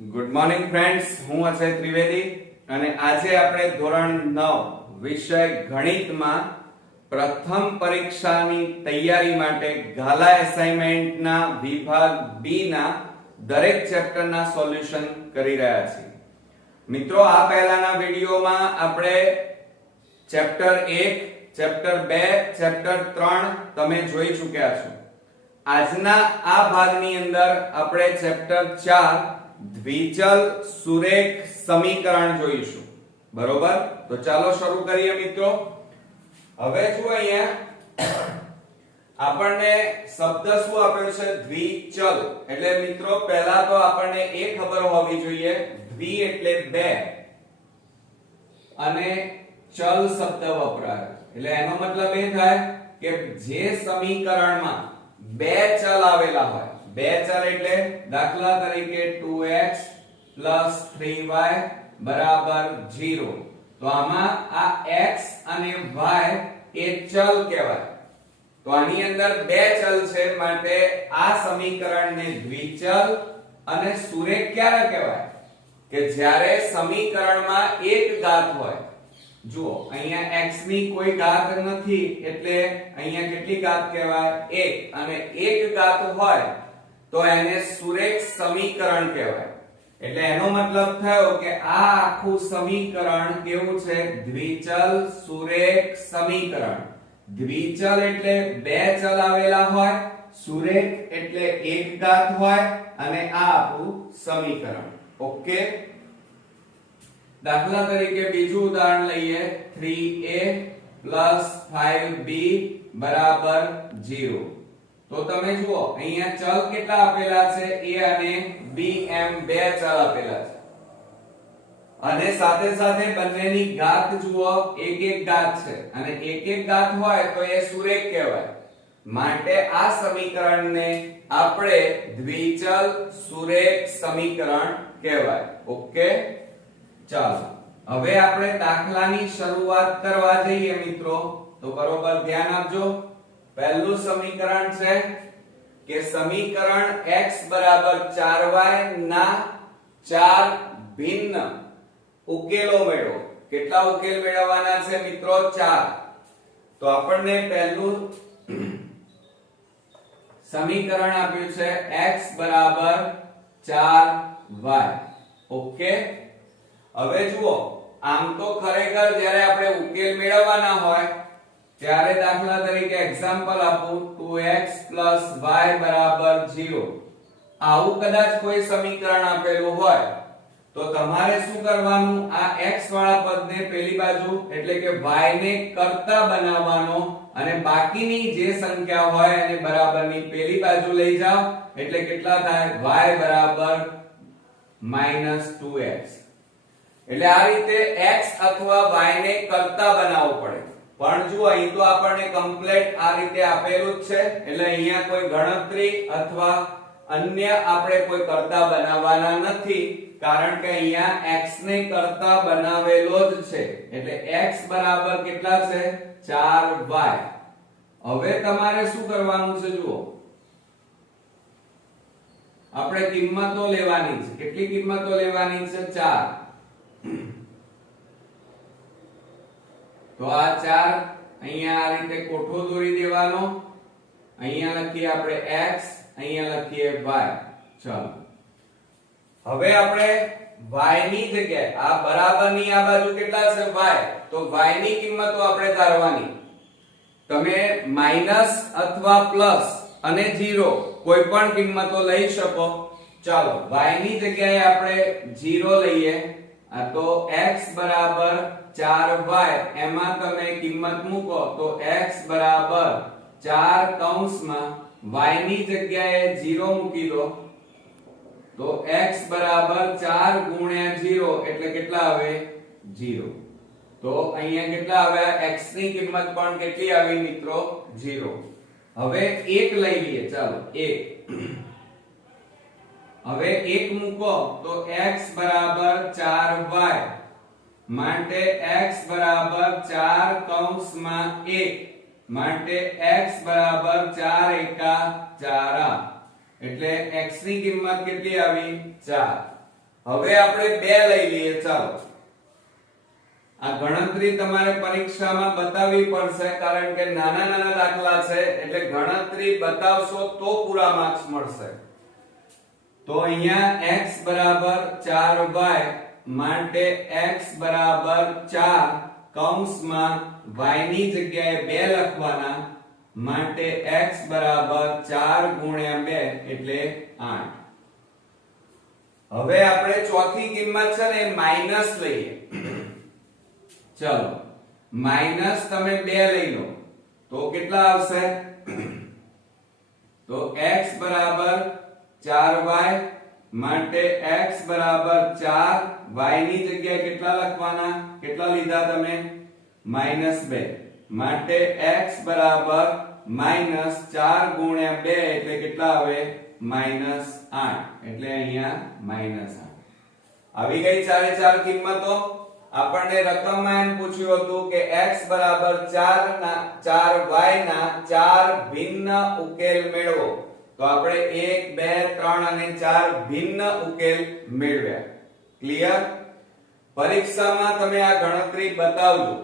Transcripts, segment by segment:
Good morning friends, હું અજય ત્રિવેદી અને આજે આપણે ધોરણ 9 વિષય ગણિતમાં પ્રથમ પરીક્ષાની તૈયારી માટે ગાલા એસાઇનમેન્ટના વિભાગ બી ના દરેક ચેપ્ટરના સોલ્યુશન કરી રહ્યા છીએ. મિત્રો, આ પહેલાના વિડિયોમાં આપણે ચેપ્ટર 1, ચેપ્ટર 2, ચેપ્ટર 3 તમે જોઈ ચૂક્યા છો. આજના આ ભાગની અંદર આપણે ચેપ્ટર 4 દ્વિચલ સુરેખ સમીકરણ જોઈશું. બરોબર, તો ચાલો શરૂ કરીએ મિત્રો. હવે જો અહીંયા આપણને શબ્દ શું આપ્યો છે? દ્વિચલ. એટલે મિત્રો પહેલા તો આપણને એ ખબર હોવી જોઈએ, દ્વિ એટલે બે અને ચલ શબ્દ વપરાય એટલે એનો મતલબ એ થાય કે જે સમીકરણમાં બે ચલ આવેલા હોય, બે ચલ એટલે દાખલા તરીકે 2x 3y બરાબર 0, તો આમાં આ x અને y એ ચલ કહેવાય. તો આની અંદર બે ચલ છે, માટે આ સમીકરણને દ્વિચલ અને સુરેખ ક્યારે કહેવાય? કે જ્યારે સમીકરણમાં એક ઘાત હોય. જુઓ, અહીંયા x ની કોઈ ઘાત નથી એટલે અહીંયા કેટલી ઘાત કહેવાય? 1, અને એક ઘાત હોય તો એને સુરેખ સમીકરણ કહેવાય. એટલે એનો મતલબ થયો કે આ આખું સમીકરણ કેવું છે? દ્વિચલ સુરેખ સમીકરણ. દ્વિચલ એટલે બે ચલ આવેલા હોય, સુરેખ એટલે એક ઘાત હોય અને આ આપણું સમીકરણ. ઓકે, દાખલા તરીકે બીજું ઉદાહરણ લઈએ. 3a 5b બરાબર 0. તો તમે જુઓ અહીંયા ચલ કેટલા આપેલા છે? a અને b એમ બે ચલ આપેલા છે અને સાથે સાથે બંનેની ઘાત જુઓ, એક એક ઘાત છે અને એક એક ઘાત હોય તો એ સુરેખ કહેવાય. માટે આ સમીકરણને આપણે દ્વિચલ સુરેખ સમીકરણ કહેવાય. ઓકે, ચાલો હવે આપણે દાખલાની શરૂઆત કરવા જઈએ મિત્રો. તો બરોબર ધ્યાન આપજો. પહેલું સમીકરણ છે કે સમીકરણ x બરાબર 4y ના ચાર ભિન્ન ઉકેલો મેળવો. કેટલા ઉકેલ મેળવવાના છે મિત્રો? 4. તો આપણને પહેલું સમીકરણ આપ્યું છે x બરાબર 4y. ઓકે, હવે જુઓ, આમ તો ખરેખર જ્યારે આપણે ઉકેલ મેળવવાના હોય ત્યારે દાખલા તરીકે એક્ઝામ્પલ આપું, 2x y બરાબર 0. આવું કદાચ કોઈ સમીકરણ આપેલું હોય તો તમારે શું કરવાનું? આ x વાળા પદને પેલી બાજુ એટલે કે y ને કરતા બનાવવાનો અને બાકીની જે સંખ્યા હોય એને બરાબરની પેલી બાજુ લઈ જાઓ. એટલે કેટલા થાય? y બરાબર -2x. એટલે આ રીતે x અથવા y ને કરતા બનાવવો પડે. પણ જો અહીં તો આપણને કમ્પ્લીટ આ રીતે આપેલું જ છે એટલે અહીંયા કોઈ ગણતરી અથવા અન્ય આપણે કોઈ કરતા બનાવવાના નથી, કારણ કે અહીંયા x ને કરતા બનાવેલો જ છે. એટલે x બરાબર કેટલા છે? 4y. હવે તમારે શું કરવાનું છે? જુઓ, આપણે કિંમતો લેવાની છે. કેટલી કિંમતો લેવાની છે? 4. તો આ 4 અહીંયા આ રીતે કોઠો દોરી દેવાનો. અહીંયા લખીએ આપણે x, અહીંયા લખીએ y. ચાલો હવે આપણે y ની જગ્યાએ આ બરાબરની આ બાજુ કેટલા છે? y. તો y ની કિંમતો આપણે ધારવાની. તમે માઈનસ અથવા પ્લસ અને 0 કોઈ પણ કિંમતો લઈ શકો. ચાલો y ની જગ્યાએ આપણે 0 લઈએ. આ તો x બરાબર 4y, એમાં તમે કિંમત મૂકો તો x બરાબર 4 કૌંસમાં y ની જગ્યાએ 0 મૂકી દો તો x બરાબર 4 ગુણ્યા 0 એટલે કેટલા આવે? 0. તો અહીંયા કેટલા આવ્યા? x ની કિંમત પણ કેટલી આવી મિત્રો? 0. હવે 1 લઈ લઈએ. ચાલો 1. હવે 1 મૂકો તો x બરાબર 4y, માટે x બરાબર 4 કૌંસમાં 1, માટે x બરાબર 4 એકા 4. એટલે x ની કિંમત કેટલી આવી? 4. હવે આપણે 2 લઈ લઈએ ચાલો આ ગણતરી તમારે પરીક્ષામાં બતાવવી પડશે કારણ કે નાના નાના દાખલા છે એટલે ગણતરી બતાવશો તો પૂરા માર્ક્સ મળશે તો અહીંયા x બરાબર 4y માટે x બરાબર 4 કૌંસમાં y ની જગ્યાએ 2 લખવાના માટે x બરાબર 4 ગુણ્યા 2 એટલે 8 હવે આપણે ચોથી કિંમત છે ને માઈનસ લઈએ ચલો માઈનસ તમે 2 લઈ લો તો કેટલા આવશે તો x બરાબર 4y માટે x બરાબર 4 y ની જગ્યાએ કેટલા લખવાના કેટલા લીધા તમે -2 માટે x બરાબર -4 ગુણ્યા 2 એટલે કેટલા આવે -8 એટલે અહીંયા -8 આવી ગઈ ચારે ચાર કિંમતો આપણને રકમમાં એમ પૂછ્યું હતું કે x બરાબર 4y ના 4 ભિન્ન ઉકેલ મેળવો તો આપણે 1 2 3 અને 4 ભિન્ન ઉકેલ મેળવ્યા ક્લિયર પરીક્ષામાં તમે આ ગણતરી બતાવજો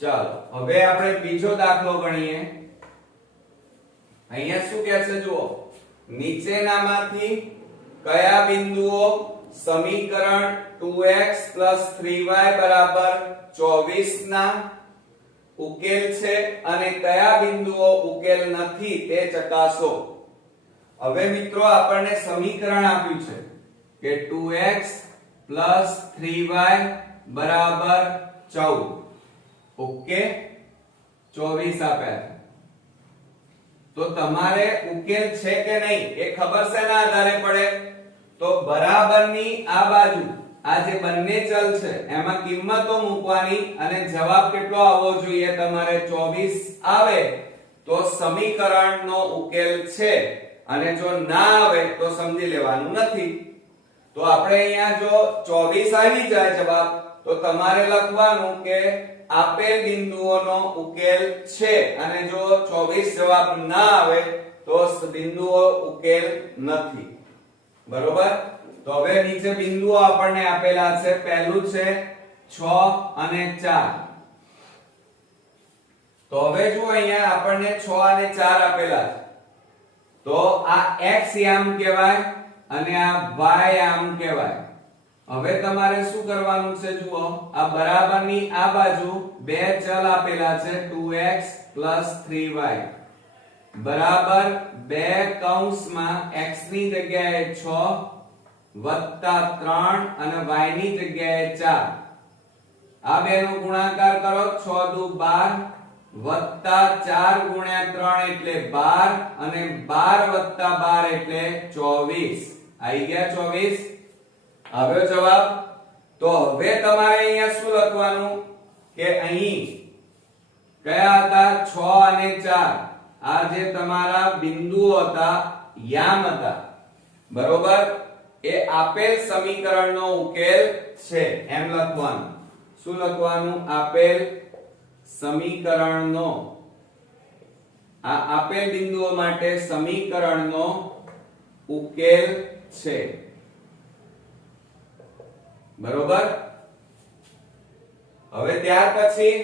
ચાલો હવે આપણે બીજો દાખલો ગણીએ અહીંયા શું કહે છે જુઓ નીચેનામાંથી કયા બિંદુઓ સમીકરણ 2x 3y બરાબર 24 ના ઉકેલ છે અને કયા બિંદુઓ ઉકેલ નથી તે ચકાસો હવે મિત્રો આપણને સમીકરણ આપ્યું છે કે 2x 3y બરાબર 14 ઓકે 24 આપ્યા તો તમારે ઉકેલ છે કે નહીં એ ખબર છે ના આધારે પડે તો બરાબરની આ બાજુ આ જે બંને ચલ છે એમાં કિંમતો મૂકવાની અને જવાબ કેટલો આવવો જોઈએ તમારે 24 આવે તો સમીકરણનો ઉકેલ છે અને જો ના આવે તો સમજી લેવાનું નથી તો આપણે અહીંયા જો 24 આવી જાય જવાબ તો તમારે લખવાનું કે આપેલ બિંદુઓનો ઉકેલ છે અને જો 24 જવાબ ના આવે તો બિંદુઓ ઉકેલ નથી બરોબર તો હવે નીચે બિંદુઓ આપણને આપેલા છે પહેલું છે 6 અને 4 તો હવે જો અહીંયા આપણને 6 અને 4 આપેલા છે તો આ x યામ કહેવાય અને આ y યામ કહેવાય હવે તમારે શું કરવાનું છે જુઓ આ બરાબરની આ બાજુ બે ચલ આપેલા છે 2x 3y બરાબર 2 કૌંસમાં x ની જગ્યાએ 6 વત્તા 3 અને y ની જગ્યાએ 4 આ બેનો ગુણાકાર કરો 6 દુ 12 વત્તા 4 ગુણ્યા 3 એટલે 12 અને 12 વત્તા 12 એટલે 24 આવી ગયા 24 આવ્યો જવાબ તો હવે તમારે અહીંયા શું લખવાનું કે અહીં કયા હતા 6 અને 4 આ જે તમારા બિંદુઓ હતા યામ હતા બરોબર એ આપેલ સમીકરણનો ઉકેલ છે એમ લખવાનું શું લખવાનું આપેલ સમીકરણનો આ આપેલ બિંદુઓ માટે સમીકરણનો ઉકેલ છે બરોબર હવે ત્યાર પછી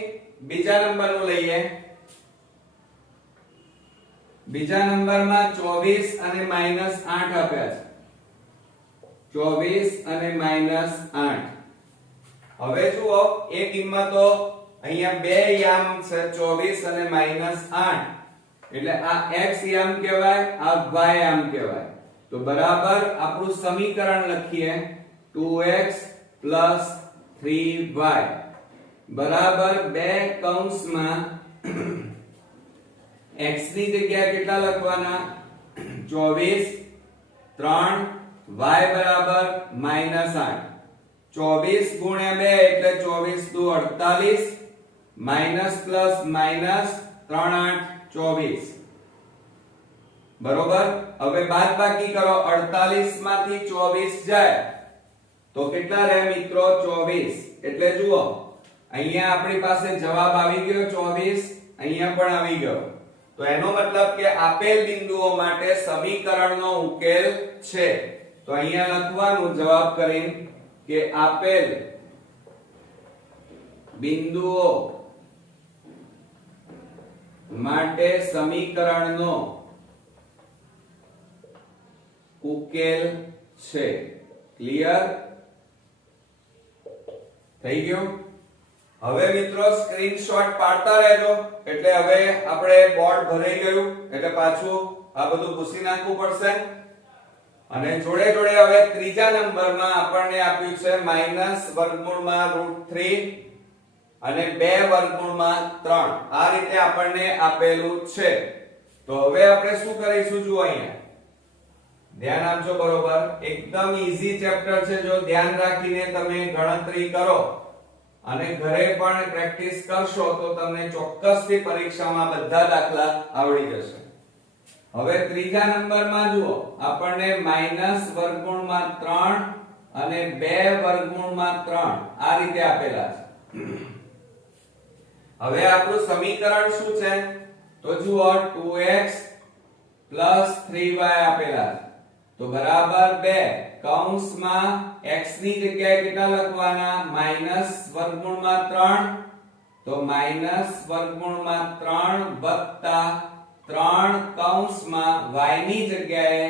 બીજા નંબરનું લઈએ બીજા નંબરમાં 24 અને -8 આપ્યા છે 24 અને -8 હવે જુઓ એ કિંમતો અહીંયા બે યામ છે 24 અને -8 એટલે આ x યામ કહેવાય આ y યામ કહેવાય તો બરાબર આપણું સમીકરણ લખીએ 2x 3y બરાબર 2 કૌંસમાં x ની જગ્યાએ કેટલા લખવાના 24 3 y બરાબર -8 24 ગુણ્યા 2 એટલે 24 દુ 48 માઈનસ પ્લસ માઈનસ 3 8 24 બરોબર હવે બાદબાકી કરો 48 માંથી 24 જાય તો કેટલા રહે મિત્રો 24 એટલે જુઓ અહીંયા આપણી પાસે જવાબ આવી ગયો 24 અહીંયા પણ આવી ગયો તો એનો મતલબ કે આપેલ બિંદુઓ માટે સમીકરણનો ઉકેલ છે તો તો અહીંયા લખવાનું જવાબ કરીને કે આપેલ બિંદુઓ માટે સમીકરણનો ઉકેલ છે. ક્લિયર થઈ ગયું? હવે મિત્રો સ્ક્રીનશોટ પાડતા રહેજો, એટલે હવે આપણે બોર્ડ ભરાઈ ગયું એટલે પાછું આ બધું પૂછી નાખવું પડશે. અને જોડે જોડે હવે ત્રીજા નંબરમાં આપણને આપ્યું છે -√3 અને 2√3. આ રીતે આપણને આપેલું છે. તો હવે આપણે શું કરીશું? જુઓ અહીંયા ધ્યાન આપજો બરોબર. એકદમ ઈઝી ચેપ્ટર છે. જો ધ્યાન રાખીને તમે ગણતરી કરો અને ઘરે પણ પ્રેક્ટિસ કરશો તો તમને ચોક્કસથી પરીક્ષામાં બધા દાખલા આવડી જશે. હવે ત્રીજા નંબરમાં જુઓ આપણને -√3 અને 2√3 આ રીતે આપેલા છે. હવે આપણું સમીકરણ શું છે? તો જુઓ 2x 3y આપેલા છે, તો બરાબર 2 કૌંસમાં x ની જગ્યાએ કેટલા લખવાના? -√3, તો -√3 વત્તા 3 કૌંસમાં y ની જગ્યાએ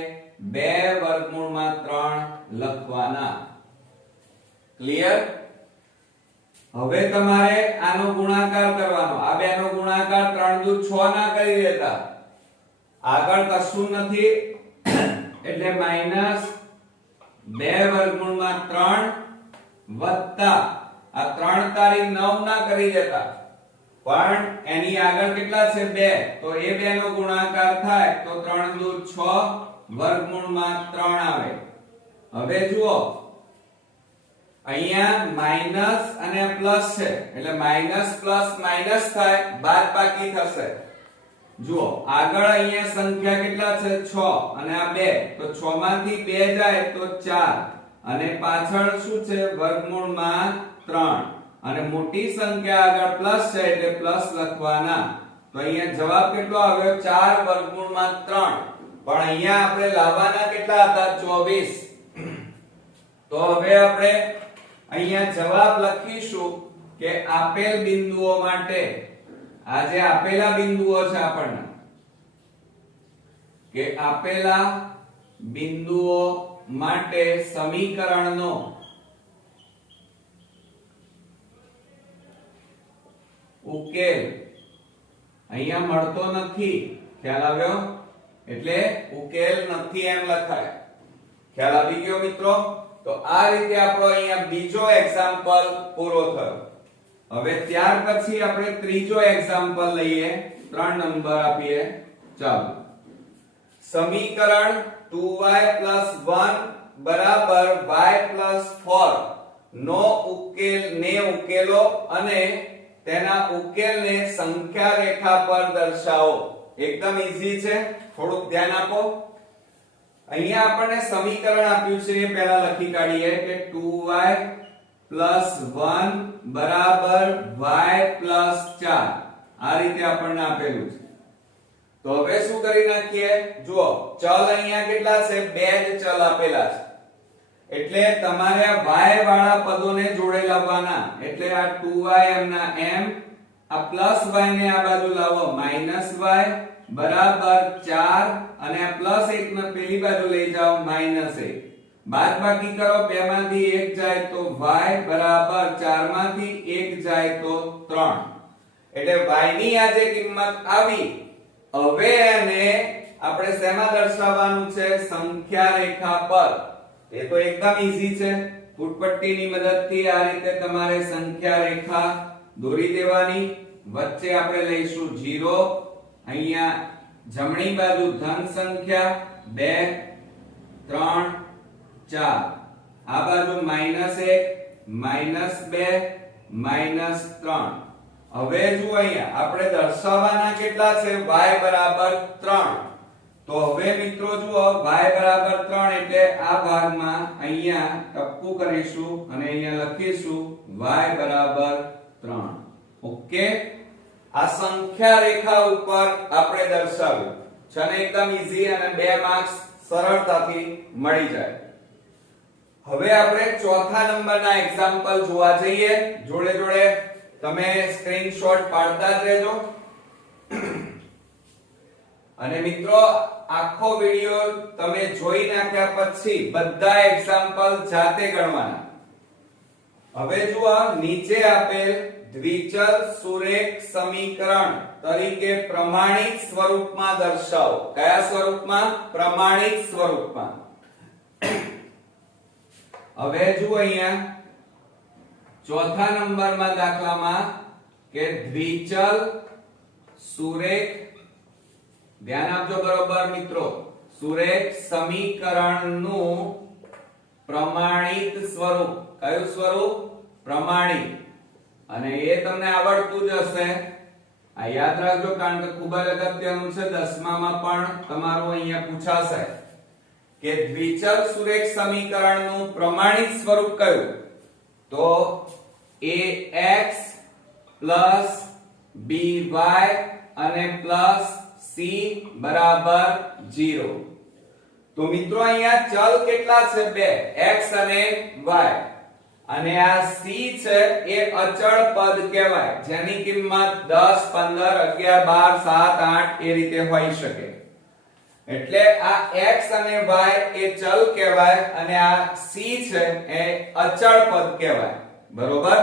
2√3 લખવાના. ક્લિયર? હવે તમારે આનો ગુણાકાર કરવાનો. આ બેનો ગુણાકાર 3 દુ 6 ના કરી દેતા, આગળ કશું નથી એટલે -2√3 વત્તા આ 3 તારી 9 ના કરી દેતા, પણ એની આગળ કેટલા છે? 2, તો એ બે નો ગુણાકાર થાય તો 3 દુ 6 √3 આવે. હવે જુઓ અહીંયા માઈનસ અને પ્લસ છે એટલે માઈનસ પ્લસ માઈનસ થાય, બાદબાકી થશે. જુઓ આગળ અહીંયા સંખ્યા કેટલા છે? 6 અને આ 2, તો 6 માંથી 2 જાય તો 4 અને પાછળ શું છે? √3 અને મોટી સંખ્યા આગળ પ્લસ છે એટલે પ્લસ લખવાના. તો અહીંયા જવાબ કેટલો આવ્યો? 4√3. પણ અહીંયા આપણે લાવવાના કેટલા હતા? 24. તો હવે આપણે અહીંયા જવાબ લખીશું કે આપેલ બિંદુઓ માટે, આ જે આપેલા બિંદુઓ છે આપણને, કે આપેલા બિંદુઓ માટે સમીકરણનો ઉકેલ અહીંયા મળતો નથી. ખ્યાલ આવ્યો? એટલે ઉકેલ નથી એમ લખાય. ખ્યાલ આવી ગયો મિત્રો? તો આ રીતે આપણો અહીંયા બીજો એક્ઝામ્પલ પૂરો થયો. હવે ત્યાર પછી આપણે ત્રીજો એક્ઝામ્પલ લઈએ. 3 નંબર આપીએ. ચાલો, સમીકરણ 2y 1 બરાબર y 4 નો ઉકેલો અને તેના ઉકેલને સંખ્યા રેખા પર દર્શાવો. એકદમ ઈઝી છે, થોડુંક ધ્યાન આપો. અહીંયા આપણને સમીકરણ આપ્યું છે, એ પહેલા લખી કાઢીએ કે 2y 1 બરાબર y 4. આ રીતે આપણને આપેલું છે. તો હવે શું કરી નાખીએ? જુઓ ચલ અહીંયા કેટલા છે? 2 જ ચલ આપેલા છે, એટલે તમારે આ y વાળા પદોને જોડે લાવવાના. એટલે આ 2y એમના એમ, આ પ્લસ y ને આ બાજુ લાવો -y બરાબર 4 અને આ પ્લસ 1 ને પેલી બાજુ લઈ જાઓ -1. બાદબાકી કરો, 2 માંથી 1 જાય તો y બરાબર 4 માંથી 1 જાય તો 3. એટલે y ની આ જે કિંમત આવી, હવે એને આપણે શેમાં દર્શાવવાનું છે? સંખ્યા રેખા પર. એ તો એકદમ ઈઝી છે. ફૂટપટ્ટીની મદદથી આ રીતે તમારે સંખ્યા રેખા દોરી દેવાની. વચ્ચે આપણે લઈશું 0, અહીંયા જમણી બાજુ ધન સંખ્યા 2 3 4, આ બાજુ -1 -2 -3. હવે જુઓ અહીંયા આપણે દર્શાવવાના કેટલા છે? y બરાબર 3. તો હવે મિત્રો જુઓ y બરાબર 3 એટલે આ ભાગમાં અહીંયા ટપકું કરીશું અને અહીંયા લખીશું y બરાબર 3. ઓકે, આ સંખ્યા રેખા ઉપર આપણે દર્શાવ્યું છે ને એકદમ ઈઝી, અને 2 માર્ક્સ સરળતાથી મળી જાય. હવે આપણે ચોથા નંબરના એક્ઝામ્પલ જોવા જઈએ. જોડે જોડે તમે સ્ક્રીનશોટ પાડતા જ રહેજો. અને મિત્રો આખો વિડિયો તમે જોઈ નાખ્યા પછી બધા એક્ઝામ્પલ જાતે ગણવાના. હવે જુઓ, નીચે આપેલ દ્વિચલ સુરેખ સમીકરણ તરીકે પ્રમાણિત સ્વરૂપમાં દર્શાવો. કયા સ્વરૂપમાં? પ્રમાણિત સ્વરૂપમાં. હવે જુઓ અહીંયા ચોથા નંબરમાં દાખલામાં કે દ્વિચલ સુરેખ, ધ્યાન આપજો બરોબર મિત્રો, સુરેખ સમીકરણનું પ્રમાણિત સ્વરૂપ. કયું સ્વરૂપ? પ્રમાણિત. અને એ તમને આવડતું જ હશે. આ યાદ રાખજો, કારણ કે ખૂબ જ અગત્યનું છે. 10મામાં પણ તમારું અહીંયા પૂછાશે કે દ્વિચલ સુરેખ સમીકરણનું પ્રમાણિત સ્વરૂપ કયું? તો ax + by અને + c બરાબર 0. તો મિત્રો અહીંયા ચલ કેટલા છે? બે, x અને y. અને આ c છે એ અચળ પદ કહેવાય, જેની કિંમત 10, 15, 11, 12, 7, 8 એ રીતે હોઈ શકે. એટલે આ x અને y એ ચલ કહેવાય અને આ c છે એ અચળ પદ કહેવાય. બરોબર?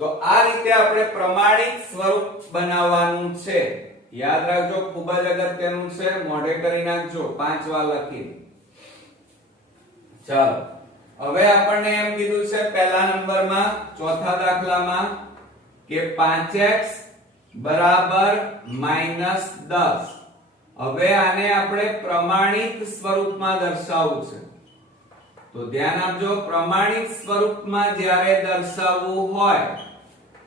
તો આ રીતે આપણે પ્રમાણિત સ્વરૂપ બનાવવાનું છે. યાદ રાખજો, ખૂબ જ અગત્યનું છે. મોઢે કરી નાખજો 5 વાર લખી. ચાલો, હવે આપણને એમ કીધું છે પહેલા નંબરમાં ચોથા દાખલામાં કે 5x બરાબર -10. હવે આને આપણે પ્રમાણિત સ્વરૂપમાં દર્શાવવું છે. તો ધ્યાન આપજો, પ્રમાણિત સ્વરૂપમાં જ્યારે દર્શાવવું હોય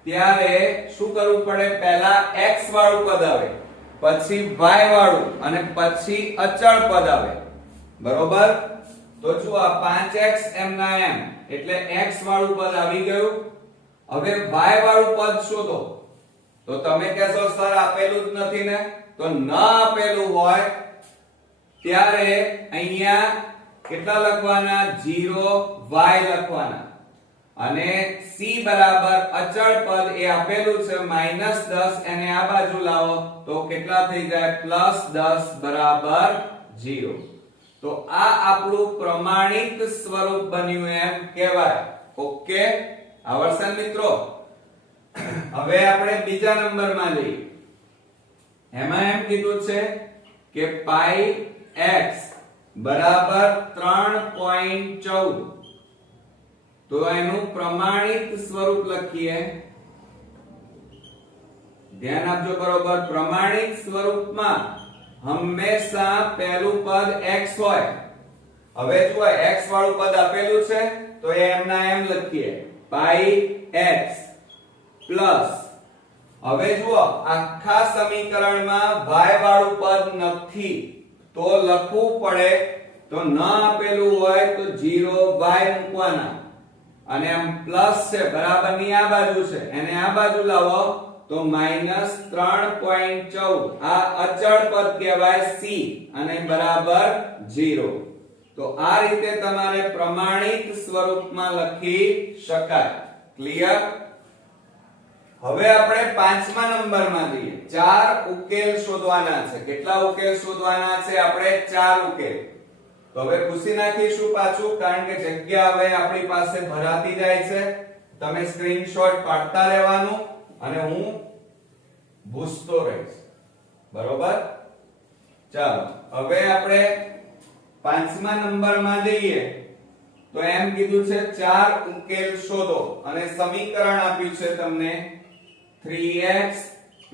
ત્યારે શું કરવું પડે? પહેલા x વાળું પદ આવે, પછી y વાળું અને પછી અચળ પદ આવે. બરોબર? તો જુઓ, 5x એમ ના એમ એટલે x વાળું પદ આવી ગયું. હવે y વાળું પદ શોધો. તો તમે કહેશો સર આપેલું જ નથી ને. તો ન આપેલું હોય ત્યારે અહીંયા કેટલા લખવાના? 0y લખવાના. અને c બરાબર અચળ પદ એ આપેલું છે -10, એને આ બાજુ લાવો તો કેટલા થઈ જાય? +10 બરાબર 0. તો આ આપણું પ્રમાણિત સ્વરૂપ બન્યું એમ કહેવાય. ઓકે, આવડશે મિત્રો? હવે આપણે બીજા નંબરમાં જઈએ. એમાં એમ કીધું છે કે πx બરાબર 3.14. તો એનું પ્રમાણિત સ્વરૂપ લખીએ. ધ્યાન આપજો બરોબર. પ્રમાણિત સ્વરૂપમાં હંમેશા પહેલું પદ x હોય. હવે જુઓ, x વાળું પદ આપેલું છે તો એમના એમ લખીએ πx પ્લસ. હવે જુઓ, આખા સમીકરણમાં y વાળું પદ નથી તો લખવું પડે. તો ન આપેલું હોય તો 0y મૂકવાના. અને આમ પ્લસ છે, બરાબર ની આ બાજુ છે, એને આ બાજુ લાવો તો -3.14. આ અચળ પદ કહેવાય c અને બરાબર 0. તો આ રીતે તમારે પ્રમાણિત સ્વરૂપમાં લખી શકાય. ક્લિયર? હવે આપણે 5મા નંબરમાં જઈએ. 4 ઉકેલ શોધવાના છે. કેટલા ઉકેલ શોધવાના છે? આપણે 4 ઉકેલ. તો હવે પૂછી નાખીશું પાછું, કારણ કે જગ્યા હવે આપણી પાસે ભરાતી જાય છે. તમે સ્ક્રીનશોટ પાડતા રહેવાનું અને હું પૂછતો રહીશ. બરોબર? ચાલો, હવે આપણે 5મા નંબરમાં જઈએ. તો એમ કીધું છે 4 ઉકેલ શોધો અને સમીકરણ આપ્યું છે તમને 3x +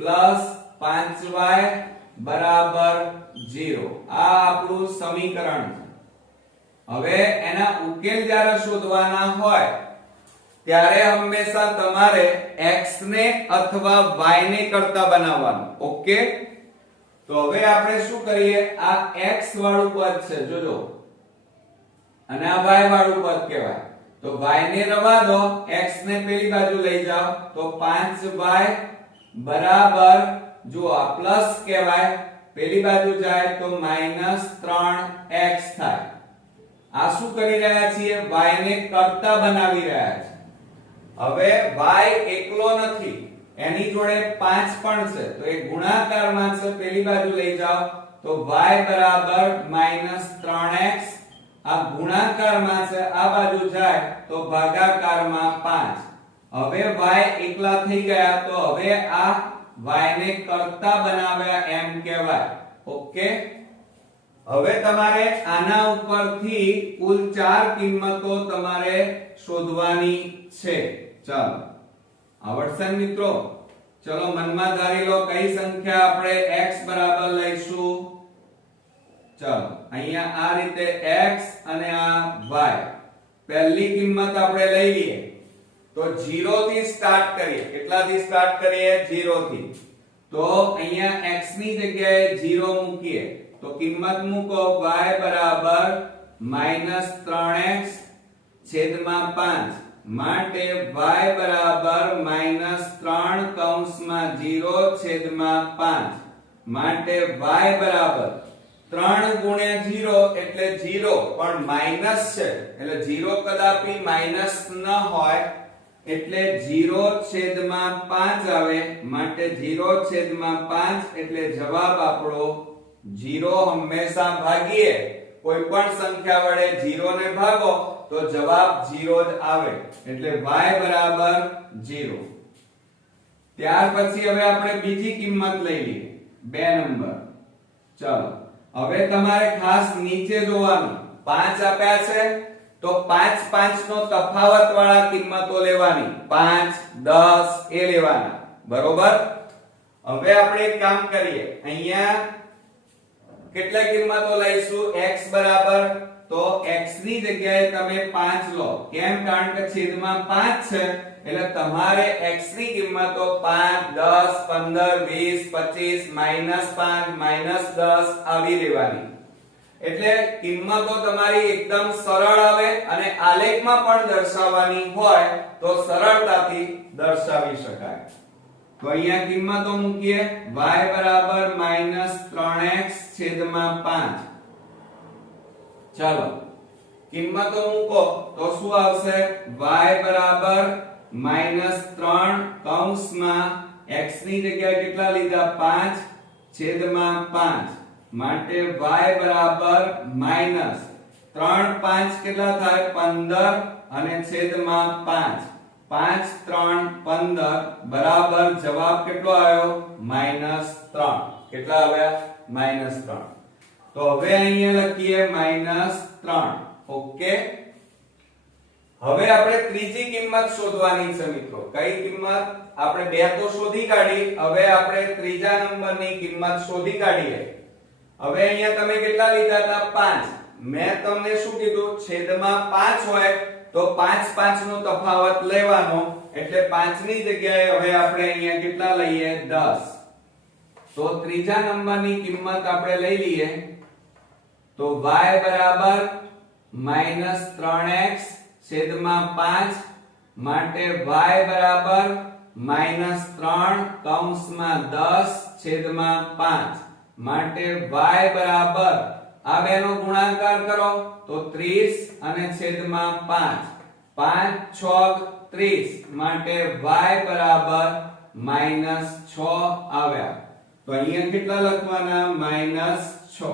5y બરાબર 0. આ આપણું સમીકરણ છે. હવે એના ઉકેલ જ્યારે શોધવાના હોય ત્યારે હંમેશા તમારે x ને અથવા y ને કરતા બનાવવાનું. ઓકે? તો હવે આપણે શું કરીએ? આ x વાળું પદ છે, જોજો, અને આ y વાળું પદ કહેવાય. તો y ને રવા દો, x ને પેલી બાજુ લઈ જાઓ તો 5y બરાબર, જો આ પ્લસ કહેવાય, પેલી બાજુ જાય તો -3x થાય. આ શું કરી રહ્યા છીએ? y ને કરતા બનાવી રહ્યા છે. હવે y એકલો નથી, એની જોડે 5 પણ છે, તો એ ગુણાકારમાં છે, પેલી બાજુ લઈ જાઓ તો y બરાબર -3x. આ ગુણાકારમાં છે, આ બાજુ જાય તો ભાગાકારમાં 5. હવે y એકલા થઈ ગયા, તો હવે આ y ને કરતા બનાવ્યા એમ કહેવાય. ઓકે, હવે તમારે આના ઉપરથી કુલ 4 કિંમતો તમારે શોધવાની છે. ચાલો, આવડશે ને મિત્રો? ચલો મનમાં ધારી લો કઈ સંખ્યા આપણે x બરાબર લઈશું. ચાલો, અહીંયા આ રીતે x અને આ y. પહેલી કિંમત આપણે લઈ લઈએ તો 0 થી સ્ટાર્ટ કરીએ. કેટલાથી સ્ટાર્ટ કરીએ? 0 થી. તો અહીંયા x ની જગ્યાએ 0 મૂકીએ તો કિંમત મૂકો y બરાબર -3x છેદમાં 5. માટે y બરાબર -3 કૌંસમાં 0 છેદમાં 5. માટે y બરાબર 3 ગુણ્યા 0 એટલે 0, પણ માઈનસ છે એટલે 0 કદાપી માઈનસ ન હોય, એટલે 0 છેદમાં 5 આવે. માટે 0 છેદમાં 5 એટલે જવાબ આપણો 0. હંમેશા ભાગીએ કોઈ પણ સંખ્યા વડે 0 ને ભાગો તો જવાબ 0 જ આવે, એટલે y બરાબર 0. ત્યાર પછી હવે આપણે બીજી કિંમત લઈ લઈએ, 2 નંબર. ચાલો, હવે તમારે ખાસ નીચે જોવાનું. 5 આપ્યા છે તો 5 5 નો તફાવત વાળા કિંમતો લેવાની. 5 10 એ લેવાના, બરોબર? હવે આપણે એક કામ કરીએ, અહીંયા કેટલા કિંમતો લઈશું? x બરાબર, તો x ની જગ્યાએ તમે 5 લો. કેમ? કારણ કે છેદમાં 5 છે, એટલે તમારે x ની કિંમતો 5 10 15 20 25 -5 -10 આવી લેવાની. એટલે કિંમતો તમારી એકદમ સરળ આવે અને આલેખમાં પણ દર્શાવવાની હોય તો સરળતાથી દર્શાવી શકાય. તો અહીંયા કિંમતો મૂકીએ. y બરાબર -3x છેદમાં 5. ચાલો, કિંમતો મૂકો તો શું આવશે? y બરાબર -3 કૌંસમાં x ની જગ્યાએ કેટલા લીધા? 5 છેદમાં 5. માટે y બરાબર -3 5 કેટલા થાય? 15 અને છેદમાં 5. 5 3 15 બરાબર જવાબ કેટલો આવ્યો? -3. કેટલા આવ્યા? -3. તો હવે અહીંયા લખીએ -3. ઓકે, હવે આપણે ત્રીજી કિંમત શોધવાની છે મિત્રો. કઈ કિંમત? આપણે બે તો શોધી કાઢી, હવે આપણે ત્રીજા નંબરની કિંમત શોધી કાઢીએ. હવે અહીંયા તમે કેટલા લીધા હતા? 5. મેં તમને શું કીધું? છેદમાં 5 હોય તો 5 5 નો તફાવત લેવાનો, એટલે 5 ની જગ્યાએ હવે આપણે અહીંયા કેટલા લઈએ? 10. તો ત્રીજા નંબરની કિંમત આપણે લઈ લઈએ તો y બરાબર -3x છેદમાં 5. માટે y બરાબર -3 કૌંસમાં 10 છેદમાં 5. માટે y બરાબર, આ બેનો ગુણાકાર કરો તો 30 અને છેદમાં 5. 5 6 30. માટે y બરાબર -6 આવ્યા. તો અહીંયા કેટલા લખવાના? -6.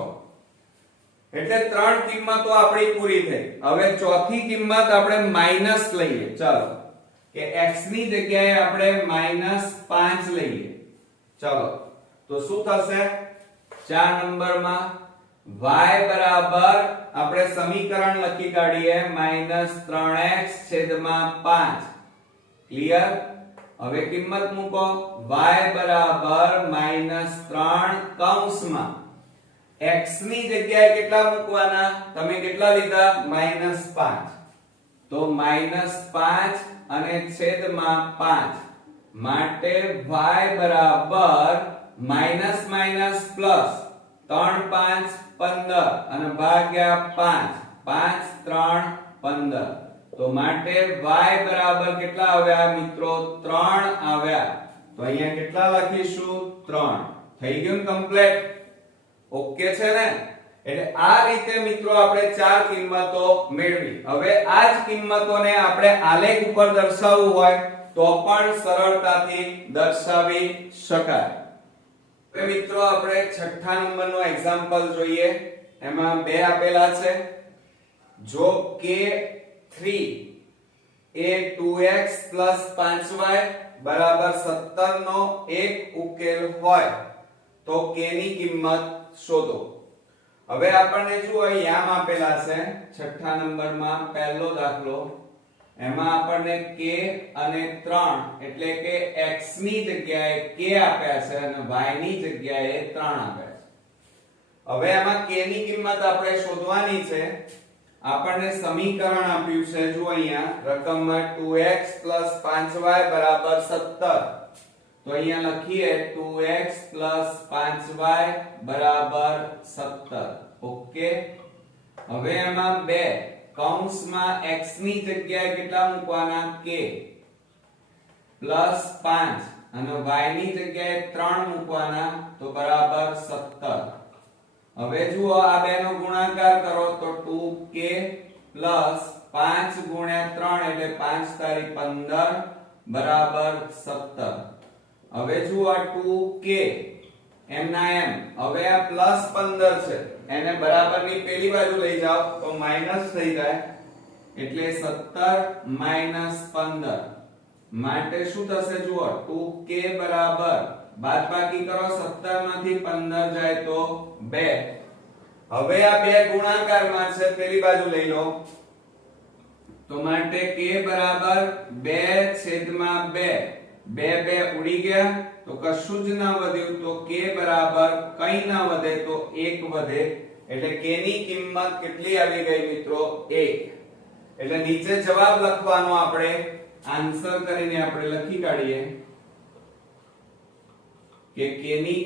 એટલે ત્રણ કિંમતો આપણી પૂરી થઈ. હવે ચોથી કિંમત આપણે માઈનસ લઈએ. ચાલો, કે x ની જગ્યાએ આપણે -5 લઈએ. ચાલો, તો શું થશે? 4 નંબરમાં y બરાબર, આપણે સમીકરણ લખી કાઢીએ, -3x છેદમાં 5. ક્લિયર? હવે કિંમત મૂકો. y બરાબર -3 કૌંસમાં x ની જગ્યાએ કેટલા મૂકવાના? તમે કેટલા લીધા? -5. તો -5 અને છેદમાં 5. માટે y બરાબર માઈનસ માઈનસ પ્લસ 3 5 15 અને ભાગ્યા 5. 5 3 15. તો માટે y બરાબર કેટલા આવ્યા મિત્રો? 3 આવ્યા. તો અહીંયા કેટલા લખીશું? 3. થઈ ગયું કમ્પ્લીટ? ઓકે છે ને? એટલે આ રીતે મિત્રો આપણે ચાર કિંમતો મેળવી. હવે આ જ કિંમતોને આપણે આલેખ ઉપર દર્શાવવું હોય તો પણ સરળતાથી દર્શાવી શકાય. હવે મિત્રો આપણે છઠ્ઠા નંબરનો એક્ઝામ્પલ જોઈએ. એમાં બે આપેલા છે. જો k3 એ 2x 5y 17 નો એક ઉકેલ હોય તો k ની કિંમત શોધો. હવે આપણને જુઓ યામ આપેલા છે છઠ્ઠા નંબરમાં પહેલો દાખલો. એમાં આપણને k અને 3 એટલે કે x ની જગ્યાએ k આપ્યા છે અને y ની જગ્યાએ 3 આપ્યા છે. હવે આમાં k ની કિંમત આપણે શોધવાની છે. આપણને સમીકરણ આપ્યું છે જો અહીંયા રકમમાં 2x 5y 17. તો અહીંયા લખીએ 2x 5y 17. ઓકે. હવે એમાં બે કૌંસમાં x ની જગ્યાએ કેટલા મૂકવાના k +5 અને y ની જગ્યાએ 3 મૂકવાના તો બરાબર 17. હવે જુઓ આ બેનો ગુણાકાર કરો તો 2k + 5 * 3 એટલે 5 તારી 15 બરાબર 17. હવે જુઓ આ 2k એમના એમ. હવે આ +15 છે એને બરાબરની પેલી બાજુ લઈ જાઓ તો માઈનસ થઈ જાય એટલે 17 - 15 માટે શું થશે જુઓ 2k બરાબર બાદબાકી કરો 17 માંથી 15 જાય તો 2. હવે આ બે ગુણાકારમાં છે પેલી બાજુ લઈ લો તો માટે k બરાબર 2/2. 2 ઉડી ગયા તો કશું જ ના વધ્યું તો k બરાબર કંઈ ના વધે તો 1 વધે એટલે k ની કિંમત કેટલી આવી ગઈ મિત્રો 1. એટલે નીચે જવાબ લખવાનો આપણે આન્સર કરીને આપણે લખી કાઢીએ કે k ની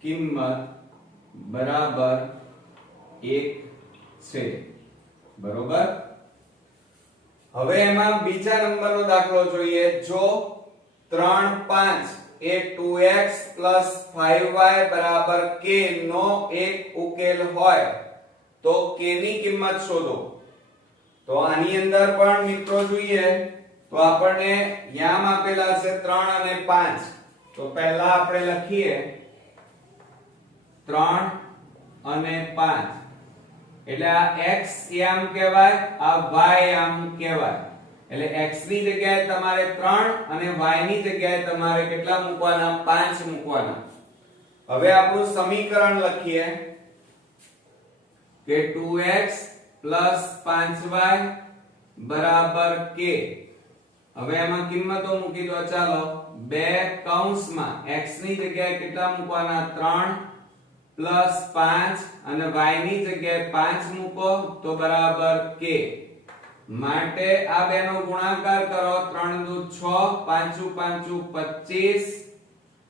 કિંમત બરાબર 1 છે. બરોબર. હવે એમાં બીજા નંબરનો દાખલો જોઈએ. જો 3 5 એ 2x 5y k નો એક ઉકેલ હોય તો k ની કિંમત શોધો. તો આની અંદર પણ મિત્રો જોઈએ તો આપણને યામ આપેલા છે 3 અને 5. તો પહેલા આપણે લખીએ 3 અને 5 એટલે આ x યામ કહેવાય આ y યામ કહેવાય. એટલે x ની જગ્યાએ તમારે 3 અને y ની જગ્યાએ તમારે કેટલા મૂકવાના 5 મૂકવાના. હવે આપણું સમીકરણ લખીએ કે 2x + 5y k. હવે એમાં કિંમતો મૂકી દો. ચાલો બે કૌંસમાં x ની જગ્યાએ કેટલા મૂકવાના 3 +5 અને y ની જગ્યાએ 5 મૂકો તો બરાબર k. માટે આ બેનો ગુણાકાર કરો 3 દુ 6 5 5 25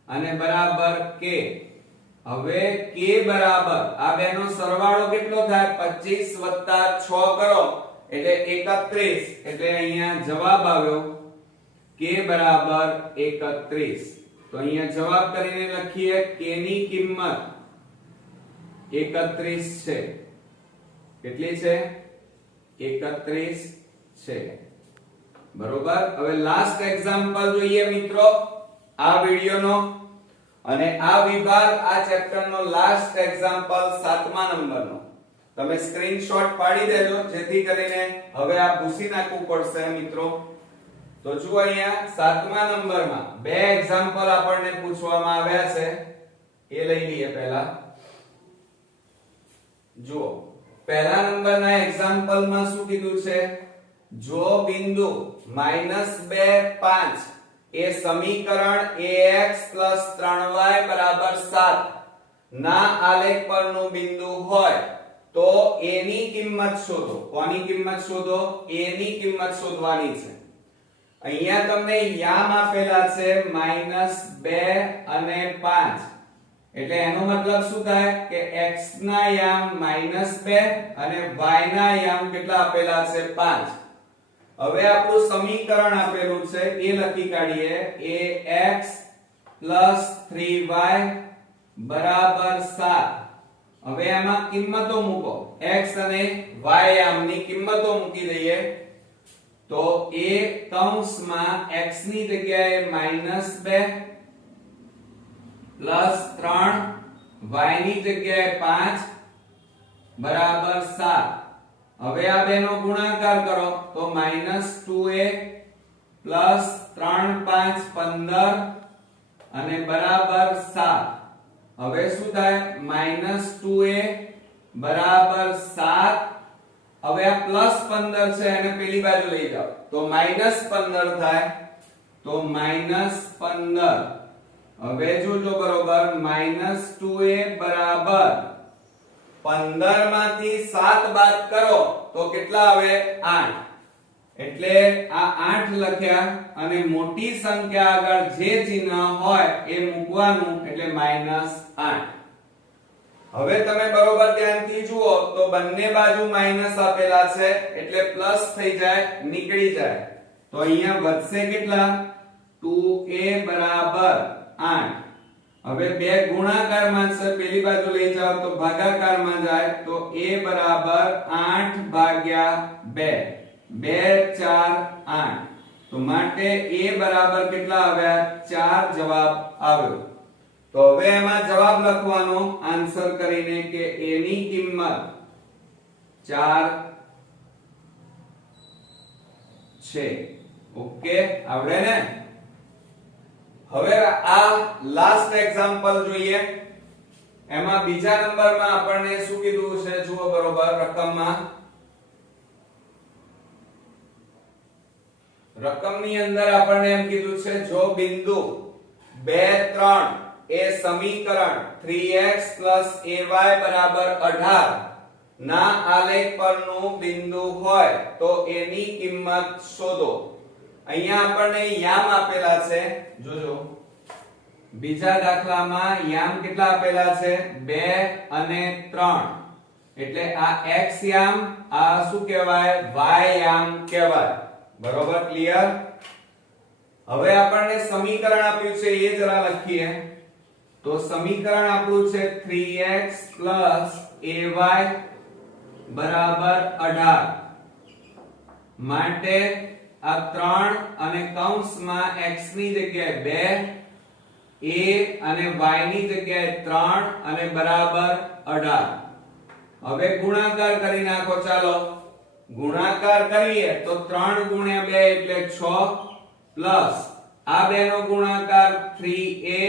અને બરાબર k. હવે k બરાબર આ બેનો સરવાળો કેટલો થાય 25 + 6 કરો એટલે 31. એટલે અહીંયા જવાબ આવ્યો k બરાબર 31. તો અહીંયા જવાબ કરીને લખીએ k ની કિંમત 31 છે. કેટલી છે 31 છે. બરોબર. હવે લાસ્ટ એક્ઝામ્પલ જોઈએ મિત્રો આ વિડિયોનો અને આ વિભાગ આ ચેપ્ટરનો લાસ્ટ એક્ઝામ્પલ 7મા નંબરનો. તમે સ્ક્રીનશોટ પાડી દેજો જેથી કરીને હવે આ ભૂસી નાખવું પડશે મિત્રો. તો જુઓ અહીંયા 7મા નંબરમાં બે એક્ઝામ્પલ આપણને પૂછવામાં આવ્યા છે એ લઈ લઈએ પહેલા. જુઓ પહેલા નંબરના એક્ઝામ્પલમાં શું કીધું છે જો બિંદુ -2 5 એ સમીકરણ ax + 3y 7 ના આલેખ પરનું બિંદુ હોય તો a ની કિંમત શોધો. કોની કિંમત શોધો? a ની કિંમત શોધવાની છે. અહીંયા તમને યામ આપેલા છે -2 અને 5 એટલે એનો મતલબ શું થાય કે x ના યામ -2 અને y ના યામ કેટલા આપેલા છે 5. હવે આપણું સમીકરણ આપેલું છે એ લખી કાઢીએ ax પ્લસ 3y બરાબર 7. હવે આમાં કિંમતો મૂકો, x અને y આમની કિંમતો મૂકી દઈએ તો a કૌંસમાં x ની જગ્યાએ -2 પ્લસ 3 y ની જગ્યાએ 5 બરાબર 7. હવે આ બેનો ગુણાકાર કરો તો -2a પ્લસ 3 5 15 અને બરાબર 7. હવે શું થાય? -2a બરાબર 7. હવે આ પ્લસ 15 છે એને પેલી બાજુ લઈ જાઓ તો -15 થાય તો -15. હવે જોજો બરોબર, -2a બરાબર 15 માંથી 7 બાદ કરો તો કેટલા આવે? 8. એટલે આ 8 લખ્યા અને મોટી સંખ્યા આગળ જે ચિહ્ન હોય એ મૂકવાનું એટલે -8. હવે તમે બરોબર ધ્યાનથી જુઓ તો બંને બાજુ માઈનસ આપેલા છે એટલે પ્લસ થઈ જાય, નીકળી જાય તો અહીંયા વધશે કેટલા? 2a બરાબર 8. હવે બે ગુણાકારમાં છે, પેલી બાજુ લઈ જાઓ તો ભાગાકારમાં જાય તો a બરાબર 8 ભાગ્યા 2. 2 4 8. તો માટે a બરાબર કેટલા આવ્યા? 4 જવાબ આવ્યો. તો હવે એમાં જવાબ લખવાનો આન્સર કરીને કે a ની કિંમત 4 છે. ઓકે, આવડે ને? હવે આ લાસ્ટ એક્ઝામ્પલ જોઈએ. એમાં બીજા નંબરમાં આપણને શું કીધું છે જુઓ બરોબર. રકમની અંદર આપણને એમ કીધું છે જો બિંદુ 2 3 એ સમીકરણ 3x ay બરાબર 18 ના આલેખ પરનું બિંદુ હોય તો એની કિંમત શોધો. અહીંયા આપણને યામ આપેલા છે, જોજો બીજા દાખલામાં યામ કેટલા આપેલા છે? 2 અને 3. એટલે આ x યામ, આ શું કહેવાય? y યામ કહેવાય. બરોબર, ક્લિયર? હવે આપણને સમીકરણ આપ્યું છે એ જરા લખીએ. તો સમીકરણ આપણું છે 3x ay બરાબર 18. માટે આ 3 અને કૌંસમાં x ની જગ્યાએ 2, a અને y ની જગ્યાએ 3 અને બરાબર 18. હવે ગુણાકાર કરી નાખો. ચાલો ગુણાકાર કરીએ તો 3 ગુણ્યા 2 એટલે 6 પ્લસ આ બેનો ગુણાકાર 3a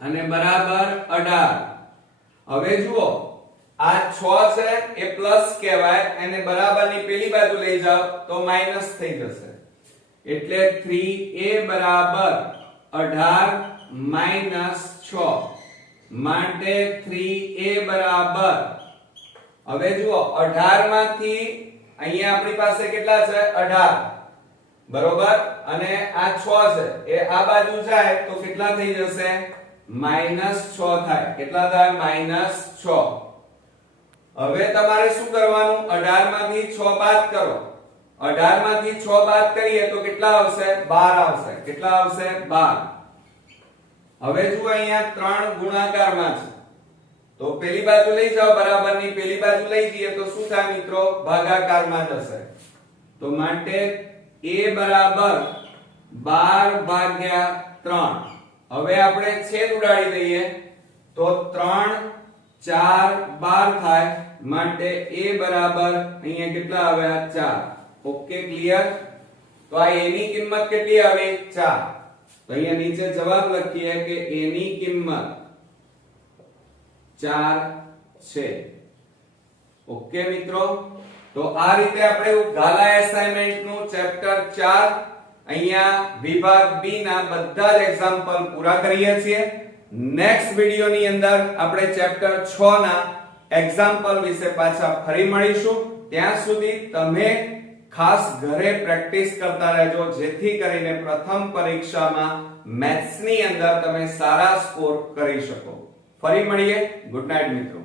અને બરાબર 18. હવે જુઓ આ 6 છે એ પ્લસ કહેવાય, એને બરાબરની પેલી બાજુ લઈ જાઓ તો માઈનસ થઈ જશે. એટલે 3a બરાબર 18 માઈનસ 6. માટે 3a બરાબર, હવે જુઓ 18 માંથી અહીંયા આપણી પાસે કેટલા છે? 18 બરોબર, અને આ 6 છે એ આ બાજુ જાય તો કેટલા થઈ જશે? -6 થાય. કેટલા થાય? -6. હવે તમારે શું કરવાનું? 18 માંથી 6 બાદ કરો. 18 માંથી 6 બાદ કરીએ તો કેટલા આવશે? 12 આવશે. કેટલા આવશે? 12. હવે જુઓ અહીંયા 3 ગુણાકારમાં છે તો પેલી બાજુ લઈ જાઓ, બરાબરની પેલી બાજુ લઈ જઈએ તો શું થાય મિત્રો? ભાગાકારમાં જશે. તો માટે a બરાબર 12 ભાગ્યા 3. હવે આપણે છેદ ઉડાડી દઈએ તો 3 4 12 થાય. માટે a બરાબર અહીંયા કેટલા આવ્યા? 4. Okay, clear? તો આ a ની કિંમત કેટલી આવી? 4. તો અહીંયા નીચે જવાબ લખીએ કે a ની કિંમત 4 છે. ઓકે મિત્રો, તો આ રીતે આપણે ગાલા એસાઇનમેન્ટ નું ચેપ્ટર 4 અહીંયા વિભાગ બી ના બધા જ એક્ઝામ્પલ પૂરા કરીએ છીએ. નેક્સ્ટ વિડિયો ની અંદર આપણે ચેપ્ટર 6 ના એક્ઝામ્પલ વિશે પાછા ફરી મળીશું. ત્યાં સુધી તમે ખાસ ઘરે પ્રેક્ટિસ કરતા રહેજો જેથી કરીને પ્રથમ પરીક્ષામાં મેથ્સ ની અંદર તમે સારા સ્કોર કરી શકો. ફરી મળીએ. ગુડ નાઇટ મિત્રો.